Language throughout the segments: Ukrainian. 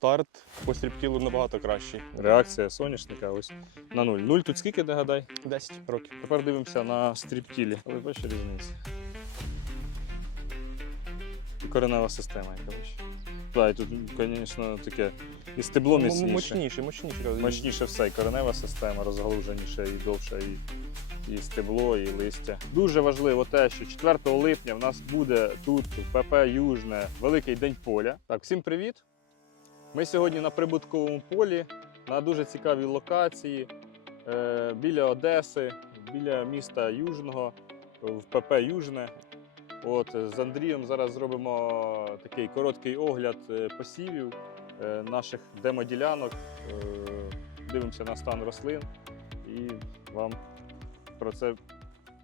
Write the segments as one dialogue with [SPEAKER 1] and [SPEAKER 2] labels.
[SPEAKER 1] старт по стріптілу набагато кращий.
[SPEAKER 2] Реакція соняшника ось на нуль. Нуль тут скільки догадай?
[SPEAKER 1] 10 років.
[SPEAKER 2] Тепер дивимося на стріптілі. Але бачиш різницю. І коренева система, яка бачиш. Так, і тут, звісно, таке і стебло міцніше.
[SPEAKER 1] Мощніше, мощніше.
[SPEAKER 2] Мощніше все, і коренева система розгалуженіша і довша, і, і стебло, і листя. Дуже важливо те, що 4 липня в нас буде тут, в ПП Южне, великий день поля. Так, всім привіт! Ми сьогодні на прибутковому полі на дуже цікавій локації е, біля Одеси, біля міста Южного, в ПП Южне. От, з Андрієм зараз зробимо такий короткий огляд е, посівів е, наших демоділянок. Дивимося на стан рослин і вам про це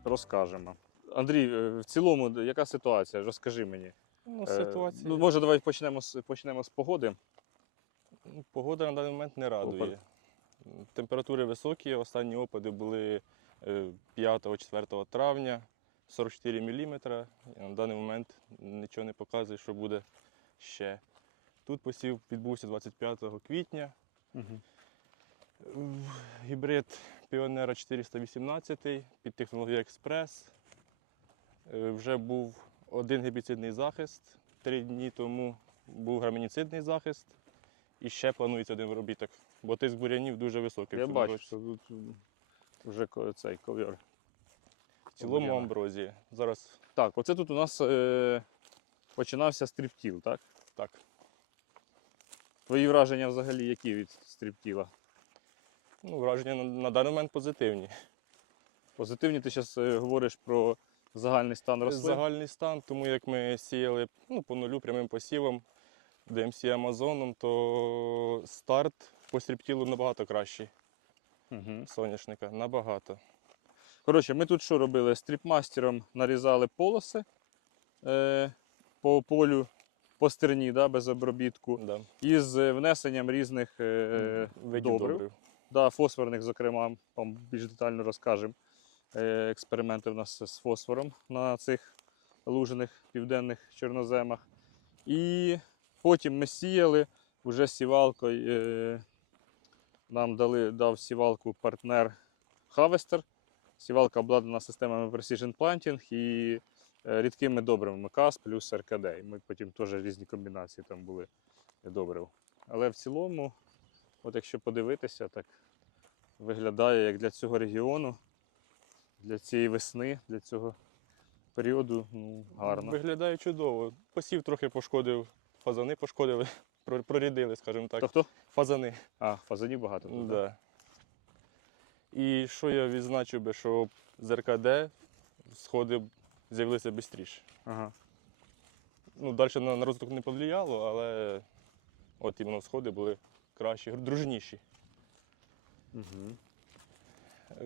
[SPEAKER 2] розкажемо. Андрій, в цілому, яка ситуація? Розкажи мені.
[SPEAKER 1] Ну, ситуація.
[SPEAKER 2] Ну, може, давай почнемо з, почнемо з погоди.
[SPEAKER 1] Ну, Погода на даний момент не радує. Температури високі, останні опади були 5-4 травня, 44 мм. На даний момент нічого не показує, що буде ще. Тут посів відбувся 25 квітня.
[SPEAKER 2] Угу.
[SPEAKER 1] Гібрид Піонера 418 під технологією Експрес. Е, Вже був один гербіцидний захист. Три дні тому був грамініцидний захист. І ще планується один виробіток, бо тиск бурянів дуже високий.
[SPEAKER 2] Я бачу, що тут вже цей ковір.
[SPEAKER 1] В цілому
[SPEAKER 2] бур'яна.
[SPEAKER 1] амброзія. Зараз
[SPEAKER 2] Так, оце тут у нас е, починався стріптіл, так?
[SPEAKER 1] так.
[SPEAKER 2] Твої враження взагалі які від стріптіла?
[SPEAKER 1] Ну, враження на, на даний момент позитивні.
[SPEAKER 2] Позитивні ти зараз говориш про загальний стан рослин.
[SPEAKER 1] Загальний стан, тому як ми сіяли ну, по нулю прямим посівом ДМС Амазоном, то старт по стріптілу набагато кращий.
[SPEAKER 2] Угу.
[SPEAKER 1] Соняшника набагато.
[SPEAKER 2] Коротше, ми тут що робили? Стріпмастером нарізали полоси е, по полю, по стерні, да, без обробітку,
[SPEAKER 1] Да.
[SPEAKER 2] із внесенням різних е,
[SPEAKER 1] Видів
[SPEAKER 2] добрив.
[SPEAKER 1] добрив.
[SPEAKER 2] Да, фосфорних, зокрема, вам більш детально розкажемо. Е, експерименти в нас з фосфором на цих лужених південних чорноземах. І потім ми сіяли вже сівалкою. Е, нам дали, дав сівалку партнер Harvester. Сівалка обладнана системами Precision Planting і е, рідкими добривами КАС плюс РКД. Ми потім теж різні комбінації там були добрив. Але в цілому, от якщо подивитися, так виглядає як для цього регіону, для цієї весни, для цього періоду ну, гарно.
[SPEAKER 1] Виглядає чудово. Посів трохи пошкодив, фазани пошкодили, про- прорідили, скажімо так.
[SPEAKER 2] Тобто,
[SPEAKER 1] Фазани.
[SPEAKER 2] а, фазанів багато тут. да?
[SPEAKER 1] І що я відзначив би, що з РКД сходи з'явилися швидше.
[SPEAKER 2] Ага.
[SPEAKER 1] Ну, далі на, на розвиток не повлияло, але от іменно сходи були кращі, дружніші.
[SPEAKER 2] Угу.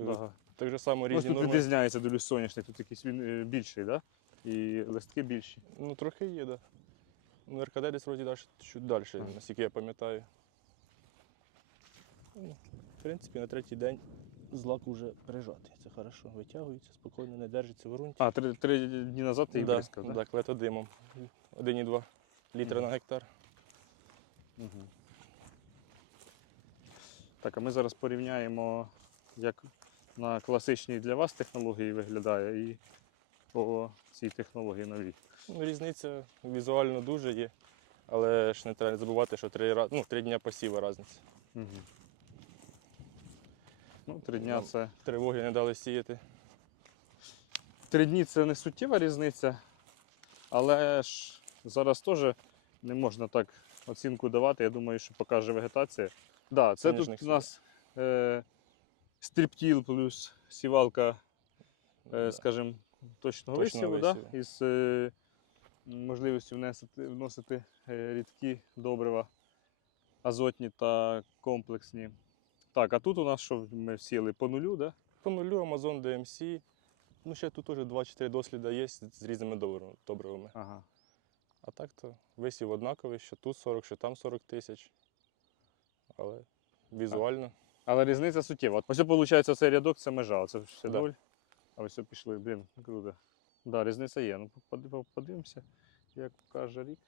[SPEAKER 2] Ага.
[SPEAKER 1] Так же само різні
[SPEAKER 2] тут
[SPEAKER 1] норми.
[SPEAKER 2] відрізняється долю соняшник, тут якийсь він е, більший, да? І листки більші.
[SPEAKER 1] Ну, трохи є, так. Да. Ну, РКД десь вроді далі, чуть далі, наскільки я пам'ятаю. Ну, в принципі, на третій день злак вже прижатий. Це хорошо. Витягується, спокійно, не держиться в ґрунті.
[SPEAKER 2] А, три, три дні назад ти їх
[SPEAKER 1] да,
[SPEAKER 2] бризкав, так?
[SPEAKER 1] да, клетодимом. 1,2 літра
[SPEAKER 2] Мгм.
[SPEAKER 1] на гектар.
[SPEAKER 2] Угу. Так, а ми зараз порівняємо, як на класичній для вас технології виглядає і по цій технології новій.
[SPEAKER 1] Ну, різниця візуально дуже є. Але ж не треба забувати, що три, ну, три дня посіва різниця.
[SPEAKER 2] Угу. Ну, три дня
[SPEAKER 1] Нам-
[SPEAKER 2] це.
[SPEAKER 1] Тривоги не дали сіяти.
[SPEAKER 2] Три дні це не суттєва різниця, але ж зараз теж не можна так оцінку давати. Я думаю, що покаже вегетація. Да, це тут у нас е, стріптіл плюс сівалка, е,
[SPEAKER 1] Да.
[SPEAKER 2] скажімо, точного
[SPEAKER 1] Точного
[SPEAKER 2] висіву, да? із е, можливістю внесити, вносити е, рідкі добрива, азотні та комплексні. Так, а тут у нас що ми сіли по нулю, да?
[SPEAKER 1] По нулю Amazon DMC. Ну, ще тут теж 2-4 досліди є з різними добрив- добривами.
[SPEAKER 2] Ага.
[SPEAKER 1] А так то висів однаковий, що тут 40, що там 40 тисяч. Але візуально.
[SPEAKER 2] Але різниця суттєва. От Ось виходить, цей рядок це межа, це все
[SPEAKER 1] Да.
[SPEAKER 2] нуль. А ось пішли, блін, круто. Да, різниця є. Ну, подивимося, як покаже рік.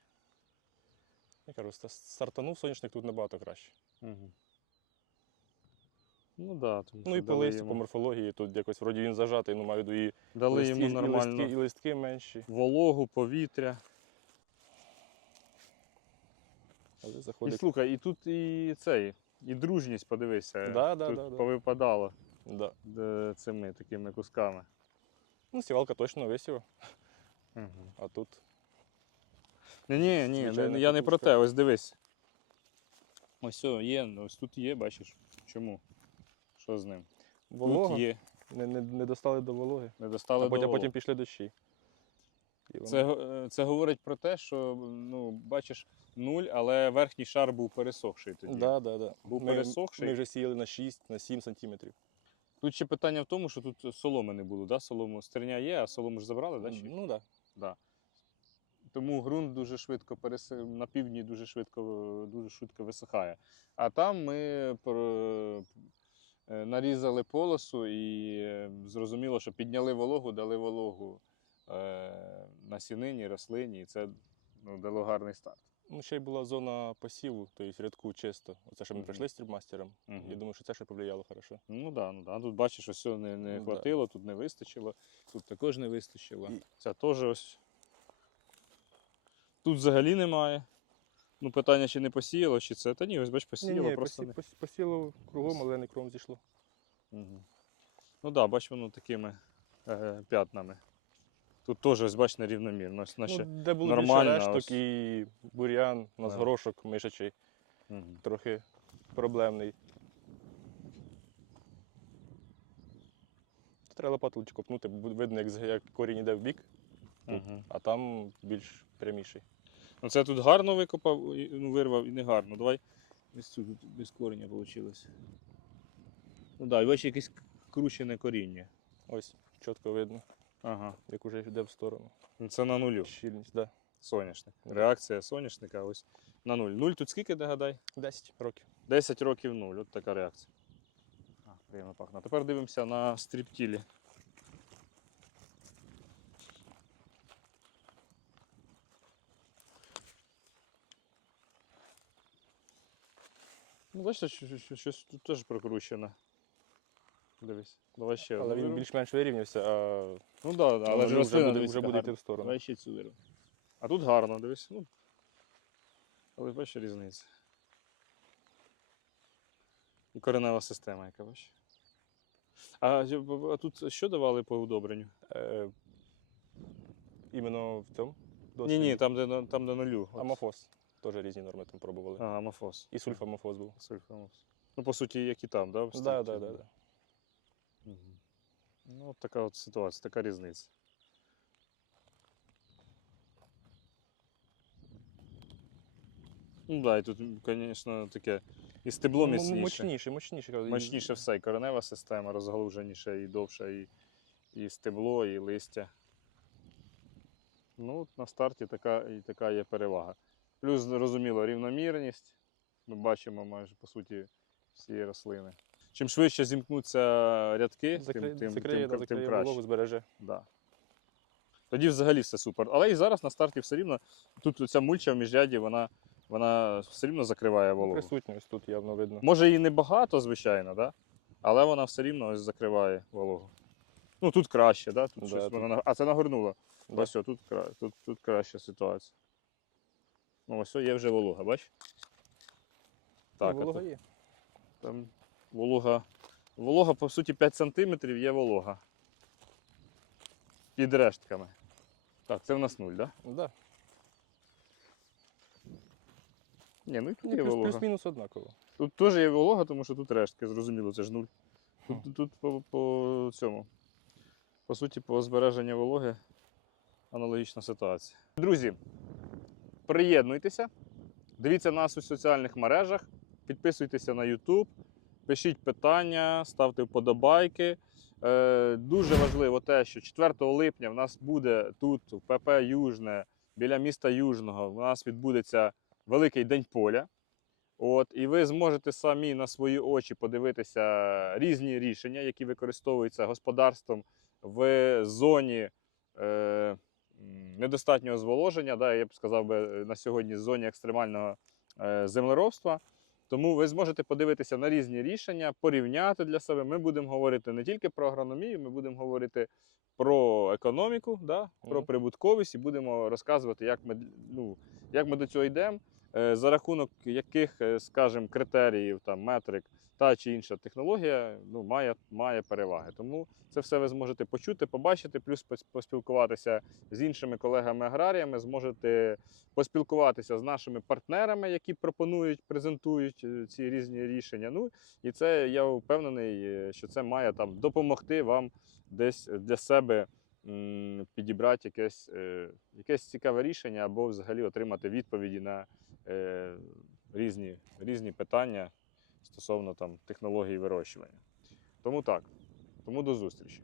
[SPEAKER 1] Я кажу, стартанув соняшник тут набагато краще.
[SPEAKER 2] Угу. Ну да, тому
[SPEAKER 1] Ну і по листю, по морфології, тут якось вроді він зажатий, ну маю і,
[SPEAKER 2] дали
[SPEAKER 1] листки,
[SPEAKER 2] йому
[SPEAKER 1] і,
[SPEAKER 2] нормально
[SPEAKER 1] листки, і листки менші.
[SPEAKER 2] вологу, повітря.
[SPEAKER 1] Але
[SPEAKER 2] І слухай, і тут і цей, і дружність, подивися.
[SPEAKER 1] Да, да,
[SPEAKER 2] тут
[SPEAKER 1] да, да.
[SPEAKER 2] повипадало
[SPEAKER 1] Да.
[SPEAKER 2] цими такими кусками.
[SPEAKER 1] Ну, сівалка точно висіла,
[SPEAKER 2] Угу.
[SPEAKER 1] а тут
[SPEAKER 2] Ні, ні, ні,
[SPEAKER 1] Звичайна
[SPEAKER 2] я не про те, ось дивись. Ось о, є, ось тут є, бачиш. Чому? Що з ним?
[SPEAKER 1] волога.
[SPEAKER 2] Тут є.
[SPEAKER 1] Не, не, не достали до вологи.
[SPEAKER 2] Не достали
[SPEAKER 1] а
[SPEAKER 2] до
[SPEAKER 1] потім
[SPEAKER 2] потім...
[SPEAKER 1] пішли дощі. І воно-
[SPEAKER 2] Це, го- е, це говорить про те, що ну, бачиш нуль, але верхній шар був пересохший тоді.
[SPEAKER 1] Да, да, да.
[SPEAKER 2] Був
[SPEAKER 1] ми,
[SPEAKER 2] пересохший.
[SPEAKER 1] ми вже сіяли на 6, на 7 сантиметрів.
[SPEAKER 2] Тут ще питання в тому, що тут соломи не було, да? солому стерня є, а солому ж забрали, да? чи?
[SPEAKER 1] Ну так.
[SPEAKER 2] Да. Тому ґрунт дуже швидко перес... на півдні дуже швидко, дуже швидко висихає. А там ми про... е, нарізали полосу і е, зрозуміло, що підняли вологу, дали вологу е... насінині, рослині, і це ну, дало гарний старт.
[SPEAKER 1] Ну, ще й була зона посіву, тобто рядку чисто. Оце що ми
[SPEAKER 2] Мгм.
[SPEAKER 1] прийшли з стрібмастером.
[SPEAKER 2] Мгм.
[SPEAKER 1] Я думаю, що це ще повлияло хорошо.
[SPEAKER 2] Ну так, да, ну, да. тут бачиш, ось все не, не
[SPEAKER 1] Ну, да.
[SPEAKER 2] тут не вистачило, тут також не вистачило.
[SPEAKER 1] І-
[SPEAKER 2] Ця теж ось. Тут взагалі немає. Ну, питання, чи не посіяло, чи це. Та ні, ось бач, посіяло,
[SPEAKER 1] ні,
[SPEAKER 2] просто
[SPEAKER 1] посі-
[SPEAKER 2] не.
[SPEAKER 1] пос- посіло кругом, але не кром зійшло.
[SPEAKER 2] Угу. Ну так, да, бач, воно такими е, п'ятнами. Тут теж, ось, бач, нерівномірно. Ось наче.
[SPEAKER 1] Ну, де
[SPEAKER 2] нормально,
[SPEAKER 1] більше решток
[SPEAKER 2] ось.
[SPEAKER 1] і бур'ян, у нас
[SPEAKER 2] Да.
[SPEAKER 1] горошок мишачий,
[SPEAKER 2] Мгм.
[SPEAKER 1] трохи проблемний. Треба лопату копнути, бо видно, як, з- як корінь йде в бік,
[SPEAKER 2] Мгм.
[SPEAKER 1] а там більш пряміший.
[SPEAKER 2] Ну, це тут гарно викопав, і- ну, вирвав і не гарно. Давай ось тут без коріння вийшло. Ну так, да, і бачиш якесь кручене коріння.
[SPEAKER 1] Ось, чітко видно,
[SPEAKER 2] Ага.
[SPEAKER 1] як уже йде в сторону.
[SPEAKER 2] Ну, Це на нулю.
[SPEAKER 1] Щільність, да.
[SPEAKER 2] Соняшник. Реакція соняшника ось на нуль. Нуль тут скільки догадай?
[SPEAKER 1] 10 років.
[SPEAKER 2] 10 років нуль. От така реакція. А, приємно пахне. Тепер дивимося на стріптілі. Ну, бачите, що- що- що- щось тут теж прокручено. Дивись. Давай ще.
[SPEAKER 1] Але він більш-менш вирівнявся, а
[SPEAKER 2] Ну так, да, але
[SPEAKER 1] але
[SPEAKER 2] ж
[SPEAKER 1] вже буде, вже буде йти в сторону.
[SPEAKER 2] Давай ще цю вирву. А тут гарно, дивись. Ну, але бачиш різниця. І коренева система, яка бачиш. А, а тут що давали по удобренню?
[SPEAKER 1] Е, іменно в цьому
[SPEAKER 2] Ні, ні, там, де, там, де нулю. От.
[SPEAKER 1] Амофос. Теж різні норми там пробували.
[SPEAKER 2] А, амофос.
[SPEAKER 1] І сульфамофос був.
[SPEAKER 2] Сульфамофос. Ну, по суті, як і там, да?
[SPEAKER 1] Так,
[SPEAKER 2] стрічці
[SPEAKER 1] так, так. Да.
[SPEAKER 2] Ну, от така от ситуація, така різниця. Ну да, і тут, звісно, таке і стебло
[SPEAKER 1] Ну,
[SPEAKER 2] міцніше.
[SPEAKER 1] Мощніше, мощніше.
[SPEAKER 2] Мощніше все, і коренева система розгалуженіша, і довша, і, і стебло, і листя. Ну, на старті така, і така є перевага. Плюс, зрозуміло, рівномірність. Ми бачимо майже по суті всі рослини. Чим швидше зімкнуться рядки,
[SPEAKER 1] Закриє,
[SPEAKER 2] тим, тим,
[SPEAKER 1] закриє,
[SPEAKER 2] тим,
[SPEAKER 1] да,
[SPEAKER 2] тим, краще.
[SPEAKER 1] вологу, збереже.
[SPEAKER 2] Да. Тоді взагалі все супер. Але і зараз на старті все рівно, тут ця мульча в міжряді, вона, вона все рівно закриває вологу.
[SPEAKER 1] Присутньо ось тут явно видно.
[SPEAKER 2] Може її небагато, звичайно, да? але вона все рівно ось закриває вологу. Ну тут краще, да? тут
[SPEAKER 1] Да,
[SPEAKER 2] щось
[SPEAKER 1] тут-
[SPEAKER 2] вона А це нагорнуло.
[SPEAKER 1] Да.
[SPEAKER 2] Ось тут, тут, тут краща ситуація. Ну, ось є вже волога, бач? Так,
[SPEAKER 1] Ну, волога є.
[SPEAKER 2] там волога. Волога, по суті, 5 см є волога. Під рештками. Так, це в нас нуль, так? Да?
[SPEAKER 1] Да.
[SPEAKER 2] Ні, ну і тут є
[SPEAKER 1] плюс,
[SPEAKER 2] волога.
[SPEAKER 1] плюс-мінус однаково.
[SPEAKER 2] Тут теж є волога, тому що тут рештки, зрозуміло, це ж нуль. Тут, тут по, по цьому. По суті, по збереженню вологи аналогічна ситуація. Друзі, приєднуйтеся, дивіться нас у соціальних мережах, підписуйтеся на YouTube, пишіть питання, ставте вподобайки. Е, дуже важливо те, що 4 липня в нас буде тут, в ПП Южне, біля міста Южного, в нас відбудеться великий день поля. От, і ви зможете самі на свої очі подивитися різні рішення, які використовуються господарством в зоні е, недостатнього зволоження, да, я б сказав би на сьогодні в зоні екстремального е, землеробства. Тому ви зможете подивитися на різні рішення, порівняти для себе. Ми будемо говорити не тільки про агрономію, ми будемо говорити про економіку, да, про прибутковість і будемо розказувати, як ми, ну, як ми до цього йдемо, е, за рахунок яких, е, скажімо, критеріїв, там, метрик та чи інша технологія ну, має, має переваги. Тому це все ви зможете почути, побачити, плюс поспілкуватися з іншими колегами-аграріями, зможете поспілкуватися з нашими партнерами, які пропонують, презентують е, ці різні рішення. Ну і це я впевнений, е, що це має там допомогти вам десь для себе підібрати якесь, е, якесь цікаве рішення або взагалі отримати відповіді на різні, різні питання стосовно там технології вирощування. Тому так, тому до зустрічі.